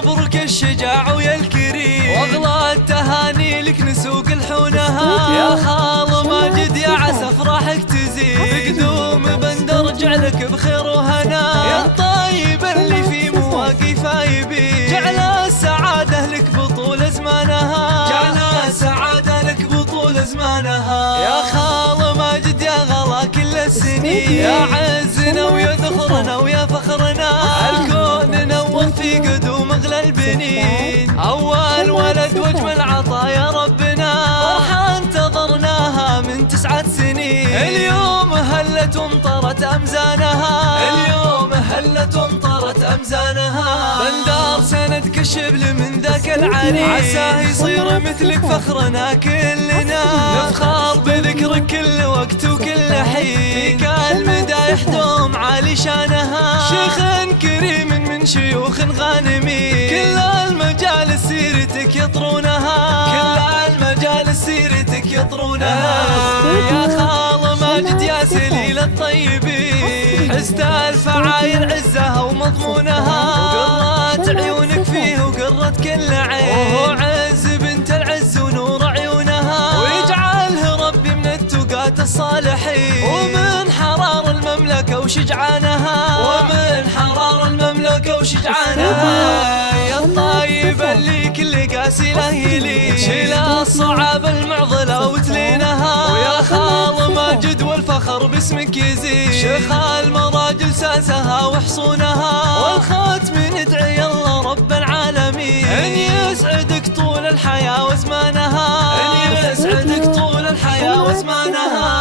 مبروك الشجاع ويا الكريم، واغلى التهاني لك نسوق الحونها. يا خال ماجد يا عسى افراحك تزيد، بقدوم بندرجع لك بخير وهنا. يا الطيب اللي في مواقفه يبين، جعل السعاده لك بطول زمانها، جعل السعاده لك بطول زمانها. يا خال ماجد يا غلا كل السنين، يا عزنا ويا ذخرنا ويا فخرنا. الكون نور في قدوم اغلى البنين، اول ولد واجمل عطايا ربنا. فرحة انتظرناها من 9 سنين، اليوم هلت وامطرت امزانها، اليوم هلت وامطرت امزانها. بندار سندك الشبل من ذاك العريس، عساه يصير مثلك فخرنا كلنا. نفخر بذكرك كل وقت وكل حين، فيك المدايح دوم عالي شانها. شيخ كريم من شيوخ غانمين، كل المجالس سيرتك يطرونها، كل المجالس سيرتك يطرونها. يا خال ماجد يا سليل الطيبين، حزت الفعاير عزها ومضمونها. وقرت عيونك فيه وقرت كل عين، وهو عز بنت العز ونور عيونها. ويجعله ربي من التقاة الصالحين، ومن حرار المملكة وشجعانها، ومن حرار المملكة وشجعانها. يا الطيب اللي كل قاسي له يلين، شيل الصعاب المعضلة وتلينها. ويا خال ماجد والفخر باسمك يزيد، شيخ المراجل ساسها وحصونها. والختم ندعي الله رب العالمين، ان يسعدك طول الحياة وزمانها، ان يسعدك طول الحياة وزمانها.